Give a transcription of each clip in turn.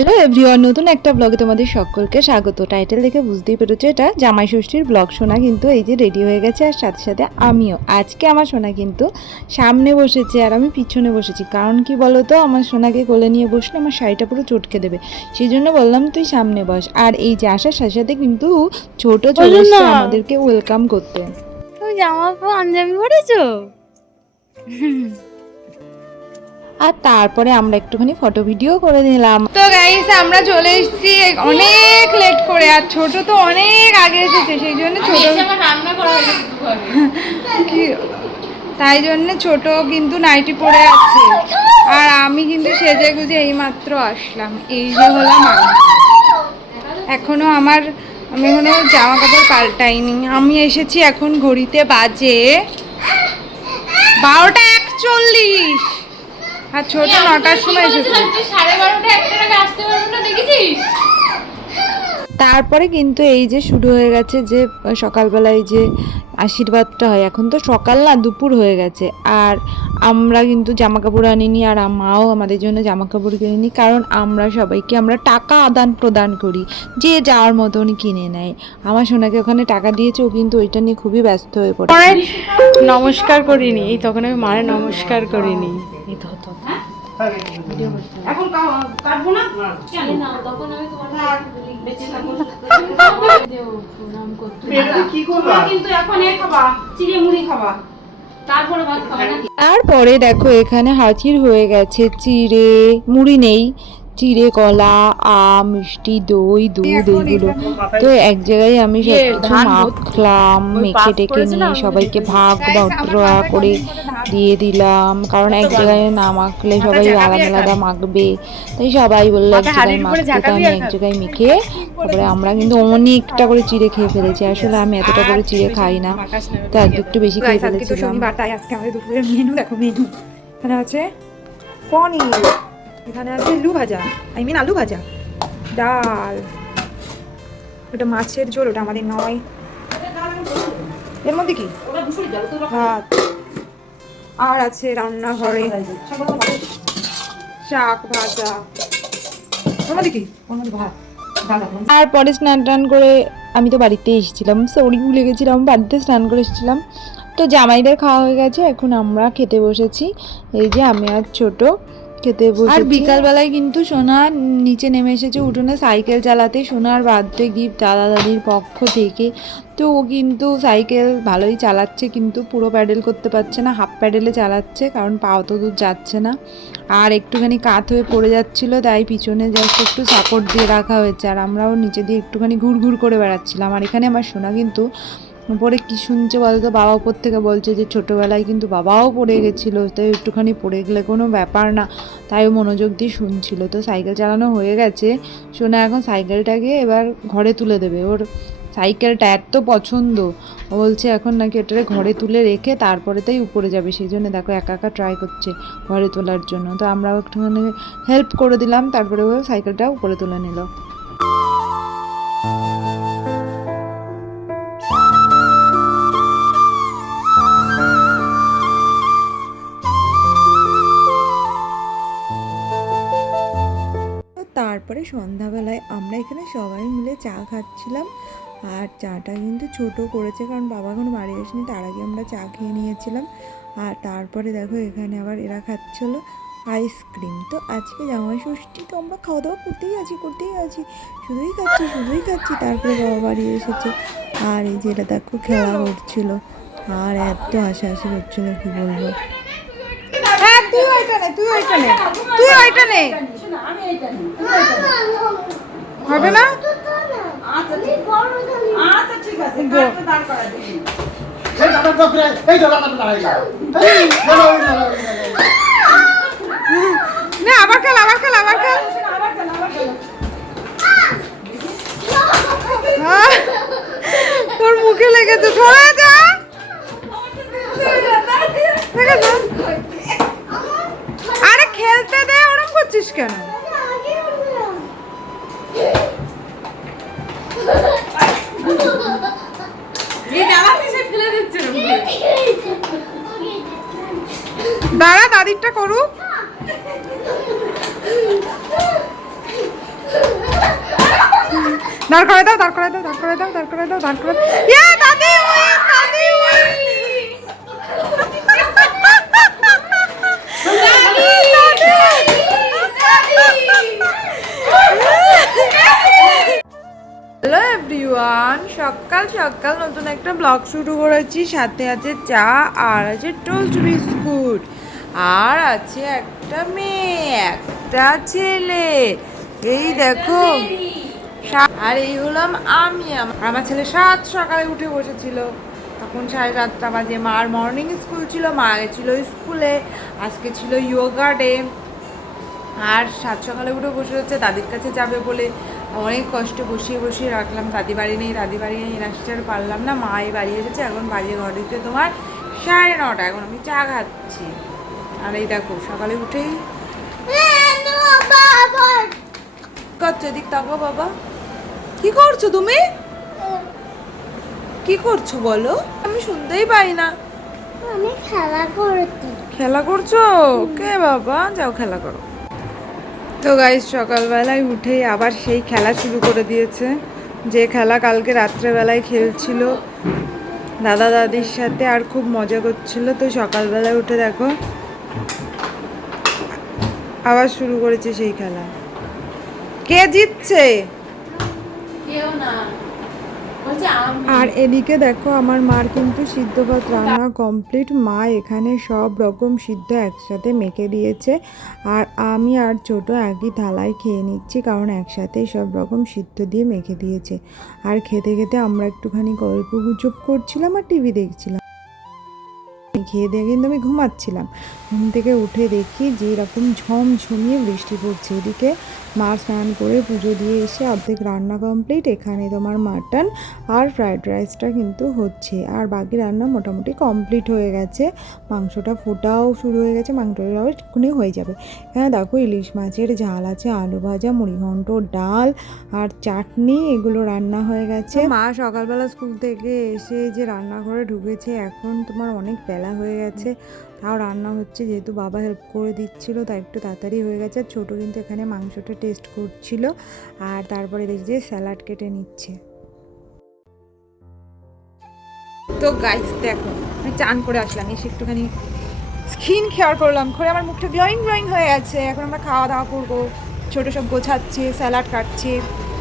Hello everyone, নতুন একটা ব্লগে তোমাদের সকলকে স্বাগত। টাইটেল দেখে বুঝতেই পেরেছো এটা জামাই ষষ্ঠীর ব্লগ। সোনা কিন্তু এই যে রেডি হয়ে গেছে, আর সাথে সাথে আমিও। আজকে আমার সোনা কিন্তু সামনে বসেছে আর আমি পিছনে বসেছি। কারণ কি বলো তো, আমার সোনাকে কোলে নিয়ে বসলে আমার শাড়িটা পুরো চটকে দেবে, সেই জন্য বললাম তুই সামনে বস। আর এই যে আসার সাথে সাথে কিন্তু ছোট চলে এসছে আমাদেরকে ওয়েলকাম করতে। তুমি জামা পাঞ্জাবি পরেছো? আর তারপরে আমরা একটুখানি ফটো ভিডিও করে নিলাম। তো গাইস, আমরা চলে এসেছি অনেক লেট করে, আর ছোট তো অনেক আগে এসেছে, সেই জন্য ছোট রান্না করা হয়েছে তাই জন্য ছোট কিন্তু নাইটি পরে আছে, আর আমি কিন্তু সেজে গুজে এইমাত্র আসলাম। এই যে হলাম আমি, এখনো আমি এখনো জামা কাপড় পাল্টাইনি। আমি এসেছি এখন ঘড়িতে বাজে 12:41, আর ছোট 9টার সময় এসেছে। তারপরে কিন্তু এই যে শুরু হয়ে গেছে যে সকালবেলায় যে আশীর্বাদটা হয়। এখন তো সকাল না, দুপুর হয়ে গেছে, আর আমরা কিন্তু জামা কাপড় আনিনি, আর মাও আমাদের জন্য জামা কাপড় কিনিনি, কারণ আমরা সবাইকে টাকা আদান প্রদান করি, যে যাওয়ার মতনই কিনে নেয়। আমার সোনাকে ওখানে টাকা দিয়েছে, ও কিন্তু ওইটা নিয়ে খুবই ব্যস্ত হয়ে পড়ে। নমস্কার করিনি, এই তখন আমি মায়ের নমস্কার করিনি। এই তো এখন কাটবো না তখন আমি কি করবা, কিন্তু এখন খাবা চিড়ে মুড়ি খাবা, তারপরে ভাত খাবা নাকি? তারপরে দেখো এখানে হাজির হয়ে গেছে চিড়ে, মুড়ি নেই, চিড়ে, কলা, আম, মিষ্টি, দই, দুধ, এইগুলো। তো এক জায়গায় আমি সব কিছু মাখলাম, মেখে টেকে নিয়ে সবাইকে ভাগ বটরা করে দিয়ে দিলাম, কারণ এক জায়গায় না মাখলে সবাই আলাদা আলাদা মাখবে, তাই সবাই বললো এক জায়গায় মাখতে, তাই আমি এক জায়গায় মেখে তারপরে আমরা কিন্তু অনেকটা করে চিড়ে খেয়ে ফেলেছি। আসলে আমি এতটা করে চিড়ে খাই না, তো একটু বেশি খেয়ে ফেলেছিলাম। আজকে আমাদের দুপুরের মেনু দেখো, মেনু এখানে আছে পনির, এখানে আছে আলু ভাজা, ডাল, ওটা মাছের ঝোল, ওটা আমাদের নয়। এর মধ্যে কি ভাত, আর আছে রান্নাঘরে শাক ভাজা, ওর মধ্যে কি ভাত। তারপরে স্নান টান করে আমি তো বাড়িতে এসেছিলাম, সরি ভুলে গেছিলাম, বাড়িতে স্নান করে এসেছিলাম। তো জামাইদের খাওয়া হয়ে গেছে, এখন আমরা খেতে বসেছি। এই যে আমি আর ছোট খেতে বসেছি। আর বিকালবেলায় কিন্তু সোনা নিচে নেমে এসেছে উঠোনে সাইকেল চালাতে। সোনার বার্থডে গিফট দাদা দাদির পক্ষ থেকে। তো ও কিন্তু সাইকেল ভালোই চালাচ্ছে, কিন্তু পুরো প্যাডেল করতে পারছে না, হাফ প্যাডেলে চালাচ্ছে, কারণ পা অত দূর যাচ্ছে না, আর একটুখানি কাত হয়ে পড়ে যাচ্ছিলো, তাই পিছনে জাস্ট একটু সাপোর্ট দিয়ে রাখা হয়েছে। আর আমরাও নিচে দিয়ে একটুখানি ঘুর করে বেড়াচ্ছিলাম। আর এখানে আমার সোনা কিন্তু পরে কি শুনছে বলতো, বাবা উপর থেকে বলছে যে ছোটোবেলায় কিন্তু বাবাও পড়ে গেছিলো, তাই একটুখানি পড়ে গেলে কোনো ব্যাপার না, তাই মনোযোগ দিয়ে শুনছিল। তো সাইকেল চালানো হয়ে গেছে, সোনা এখন সাইকেলটাকে এবার ঘরে তুলে দেবে। ওর সাইকেলটা এত পছন্দ, ও বলছে এখন নাকি এটাকে ঘরে তুলে রেখে তারপরে তাই উপরে যাবে, সেই জন্য দেখো একা একা ট্রাই করছে ঘরে তোলার জন্য। তো আমরাও একটুখানি হেল্প করে দিলাম, তারপরে ও সাইকেলটা উপরে তুলে নিল। তারপরে সন্ধ্যাবেলায় আমরা এখানে সবাই মিলে চা খাচ্ছিলাম, আর চাটা কিন্তু ছোট করেছে, কারণ বাবা এখনো বাড়ি আসেনি, তার আগে আমরা চা খেয়ে নিয়েছিলাম। আর তারপরে দেখো এখানে আবার এরা খাচ্ছিলো আইসক্রিম। তো আজকে জামাই ষষ্ঠী, তো আমরা খাওয়া দাওয়া করতেই আছি, শুধুই খাচ্ছি। তারপরে বাবা বাড়ি এসেছে, আর এই যে এটা দেখো খেলা করছিল, আর এত হাসাহাসি করছিল কি বলবো। হ্যাঁ তুই ওইটা নে হবে না? আচ্ছা ঠিক আছে, দাঁড় করা দিই। না আবার খেল তোর মুখে লেগেছে, ধরে যা। আরে খেলতে দে, ওরম করছিস কেন? দাঁড়া, দাদিরটা করুক। দাঁড় করে দাও, দাঁড় করে দাও, দাঁড় করে দাও, দাঁড় করে দাও, দাঁড় করে দাও। ইয়া, দাদি উই, দাদি উই। হ্যালো এভরিওয়ান, সকাল সকাল নতুন একটা ব্লগ শুরু করেছি। সাথে আছে চা, আর আছে টোস্ট বিস্কুট, আর আছে একটা মেয়ে, একটা ছেলে। এই দেখো, আর এই হলাম আমি। আমার ছেলে সাত সকালে উঠে বসেছিল, তখন 7:30 বাজে। মার মর্নিং স্কুল ছিল, মা গেছিল স্কুলে, আজকে ছিল যোগা ডে। আর 7 সকালে উঠে বসে হচ্ছে দাদির কাছে যাবে বলে অনেক কষ্ট বসিয়ে বসিয়ে রাখলাম। দাদি বাড়ি নেই, দাদি বাড়ি নেই, আসতে আর পারলাম না। মা এই বাড়ি এসেছে, এখন বাজে ঘড়িতে তোমার 9:30। এখন আমি চা খাচ্ছি। আর এই দেখো সকালে উঠেই করছো, এদিক তাকো বাবা। কি করছো তুমি? কি করছো বলো? আমি শুনতেই পাই না। আমি খেলা করছি। খেলা করছো? কে বাবা, যাও খেলা করো। তো গাইস, সকালবেলায় উঠেই আবার সেই খেলা শুরু করে দিয়েছে, যে খেলা কালকে রাত্রেবেলায় খেলছিল দাদা দাদির সাথে, আর খুব মজা করছিল। তো সকালবেলায় উঠে দেখো আবার শুরু করেছে সেই খেলা। কে জিতছে? আর এদিকে দেখো আমার মার কিন্তু সিদ্ধ ভাত রান্না কমপ্লিট। মা এখানে সব রকম সিদ্ধ একসাথে মেখে দিয়েছে, আর আমি আর ছোট একই থালায় খেয়ে নিচ্ছি, কারণ একসাথেই সব রকম সিদ্ধ দিয়ে মেখে দিয়েছে। আর খেতে খেতে আমরা একটুখানি গল্প গুজব করছিলাম আর টিভি দেখছিলাম। খেয়ে দিয়ে কিন্তু আমি ঘুমাচ্ছিলাম। ঘুম থেকে উঠে দেখি যে এরকম ঝমঝমিয়ে বৃষ্টি পড়ছে। এদিকে মা স্নান করে পুজো দিয়ে এসে অর্ধেক রান্না কমপ্লিট। এখানে তোমার মাটন আর ফ্রায়েড রাইসটা কিন্তু হচ্ছে, আর বাকি রান্না মোটামুটি কমপ্লিট হয়ে গেছে। মাংসটা ফোটাও শুরু হয়ে গেছে, মাংসটাও এক্ষুনি হয়ে যাবে। হ্যাঁ দেখো, ইলিশ মাছের ঝাল আছে, আলু ভাজা, মুড়িঘণ্ট, ডাল আর চাটনি, এগুলো রান্না হয়ে গেছে। মা সকালবেলা স্কুল থেকে এসে যে রান্নাঘরে ঢুকেছে, এখন তোমার অনেক বেলা হয়ে গেছে, তাও রান্না হচ্ছে। যেহেতু বাবা হেল্প করে দিচ্ছিল, তাই একটু তাড়াতাড়ি হয়ে গেছে। আর ছোটো কিন্তু এখানে মাংসটা টেস্ট করছিল, আর তারপরে দেখছি যে স্যালাড কেটে নিচ্ছে। তো গাইস দেখো, আমি চান করে আসলাম, এসে একটুখানি স্কিন কেয়ার করলাম, করে আমার মুখটা গ্লোয়িং গ্লোয়িং হয়ে গেছে। এখন আমরা খাওয়া দাওয়া করবো। ছোটো সব গোছাচ্ছে, স্যালাড কাটছে,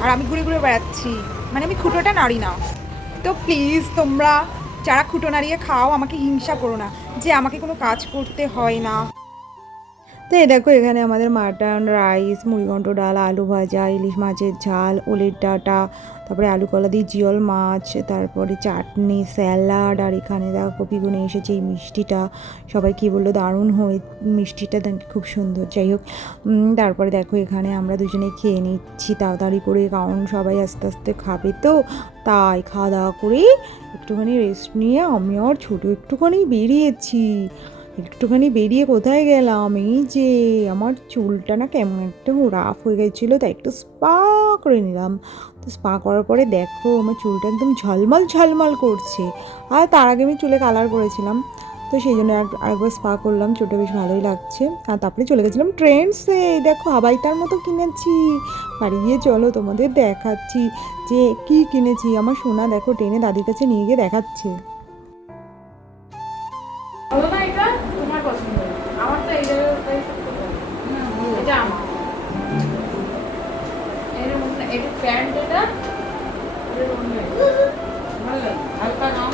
আর আমি ঘুরে ঘুরে বেড়াচ্ছি, মানে আমি খুঁটোটা নাড়ি না। তো প্লিজ তোমরা যারা খুঁটো নাড়িয়ে খাও, আমাকে হিংসা করো না যে আমাকে কোনো কাজ করতে হয় না। তো এই দেখো, এখানে আমাদের মাটন, রাইস, মুড়িঘণ্ট, ডাল, আলু ভাজা, ইলিশ মাছের ঝাল, ওলের ডাঁটা, তারপরে আলু কলা দিয়ে জিওল মাছ, তারপরে চাটনি, স্যালাড, আর এখানে দেখো কপি গুনে এসেছে এই মিষ্টিটা। সবাই কী বললো, দারুণ হয়ে মিষ্টিটা, দেখি খুব সুন্দর। যাই হোক, তারপরে দেখো এখানে আমরা দুজনে খেয়ে নিচ্ছি তাড়াতাড়ি করে, কারণ সবাই আস্তে আস্তে খাবে। তো তাই খাওয়া দাওয়া করে একটুখানি রেস্ট নিয়ে আমি আর ছোটো একটুখানি বেরিয়েছি। একটুখানি বেরিয়ে কোথায় গেলাম, এই যে আমার চুলটা না কেমন একটা রাফ হয়ে গেছিলো, তাই একটু স্পা করে নিলাম। তো স্পা করার পরে দেখো আমার চুলটা একদম ঝলমল ঝলমল করছে। আর তার আগে আমি চুলে কালার করেছিলাম, তো সেই জন্য আরেকবার স্পা করলাম। চুলটা বেশ ভালোই লাগছে। আর তারপরে চলে গেছিলাম ট্রেন্ডসে। দেখো হাবাইতার মতো কিনেছি, বাড়ি গিয়ে চলো তোমাদের দেখাচ্ছি যে কি কিনেছি। আমার সোনা দেখো টেনে দাদির কাছে নিয়ে গিয়ে দেখাচ্ছে। তোমার পছন্দ, আমার তো এই জায়গাটাই এটা আমার এরকম না। এটা প্যান্ট, এটা ভালো লাগে, হালকা নাম।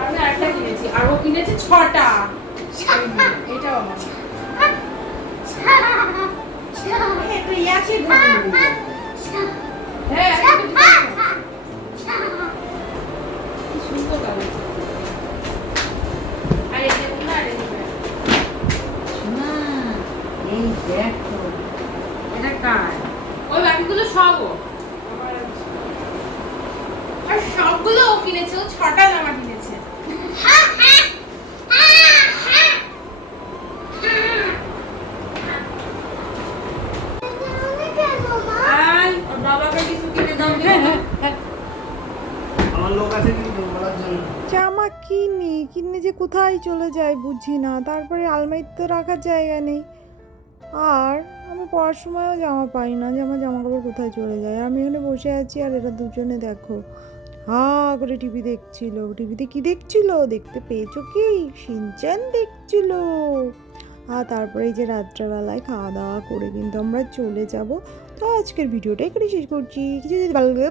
আমি আরেকটা কিনেছি, আরও কিনেছি 6টা। এটাও আমার। হ্যাঁ, সুন্দর কালার। আর এই দেখুন না, এই দেখো, এটা কার? ওই বাকিগুলো সব ও। আর সবগুলো ও কিনেছে, ও 6টা জামা কিনেছে। আর ওর বাবাকে কিছু কিনে দাও। আমার লোক আছে কিন্তু বলার জন্য। জামা কিনে যে কোথায় চলে যায় বুঝি না। তারপরে আলমারিতে তো রাখার জায়গা নেই, আর আমি পড়ার সময়ও জামা পাই না, যে আমার জামা কাপড় কোথায় চলে যায়। আমি এখানে বসে আছি আর এরা দুজনে দেখো হা করে টিভি দেখছিল। টিভিতে কি দেখছিল দেখতে পেয়েছো কি? শিনচ্যান দেখছিল। আর তারপরে এই যে রাত্রেবেলায় খাওয়া দাওয়া করে কিন্তু আমরা চলে যাব। তো আজকের ভিডিওটা এখানে শেষ করছি। কিছু যদি ভালো লাগে